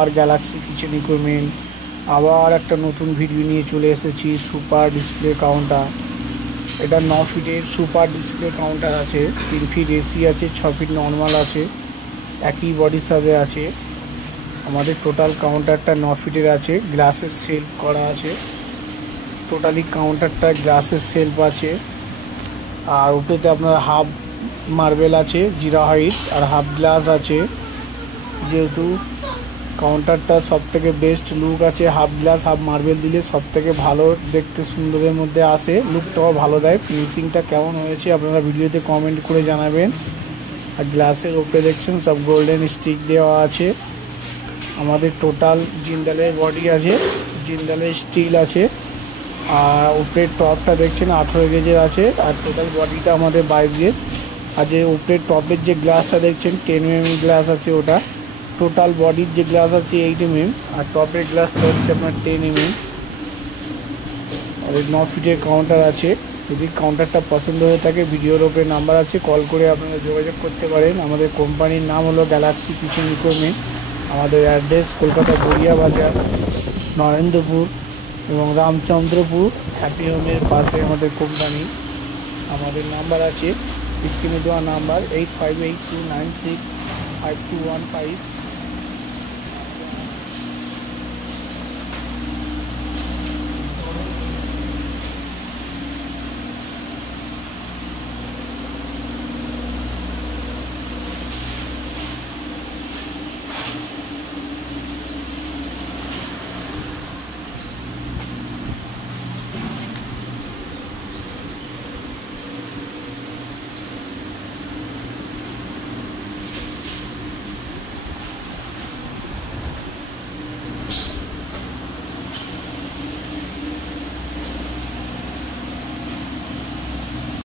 আর Galaxy kitchen equipment আবার একটা নতুন ভিডিও নিয়ে চলে এসেছি। সুপার ডিসপ্লে কাউন্টার, এটা 9 ফিটের সুপার ডিসপ্লে কাউন্টার আছে। 3 ফিট এসি আছে, 6 ফিট নর্মাল আছে, একই বডির সাথে আছে। আমাদের টোটাল কাউন্টারটা 9 ফিটের আছে, গ্লাসের সেলফ করা আছে। টোটালি কাউন্টারটা গ্লাসের সেলফ আছে। আর উপরেতে আপনার হাফ মার্বেল আছে, জিরা হাইট, আর হাফ গ্লাস আছে। যেহেতু কাউন্টারটা সব থেকে বেস্ট লুক আছে, হাফ গ্লাস হাফ মার্বেল দিলে সব থেকে ভালো দেখতে, সুন্দরের মধ্যে আসে, লুকটাও ভালো দেয়। ফিনিশিংটা কেমন হয়েছে আপনারা ভিডিওতে কমেন্ট করে জানাবেন। আর গ্লাসের উপরে দেখছেন সব গোল্ডেন স্টিক দেওয়া আছে। আমাদের টোটাল জিন্দালের বডি আছে, জিন্দালের স্টিল আছে। আর উপরের টপটা দেখছেন 18 গেজের আছে, আর টোটাল বডিটা আমাদের 22 গেজ। আর যে উপরের টপের যে গ্লাসটা দেখছেন 10 mm গ্লাস আছে ওটা। টোটাল বডির যে গ্লাস আছে 8 mm, আর টপের গ্লাসটা হচ্ছে আপনার 10 mm। আর 9 ফিটের কাউন্টার আছে। যদি কাউন্টারটা পছন্দ হয়ে থাকে ভিডিওর ওপরে নাম্বার আছে, কল করে আপনারা যোগাযোগ করতে পারেন। আমাদের কোম্পানির নাম হলো গ্যালাক্সি কিচেন ইকুইপমেন্ট। আমাদের অ্যাড্রেস কলকাতা গড়িয়া বাজার, নরেন্দ্রপুর এবং রামচন্দ্রপুর হ্যাপি হোমের পাশে আমাদের কোম্পানি। আমাদের নাম্বার আছে স্ক্রিনে দেওয়া নাম্বার 8582965215।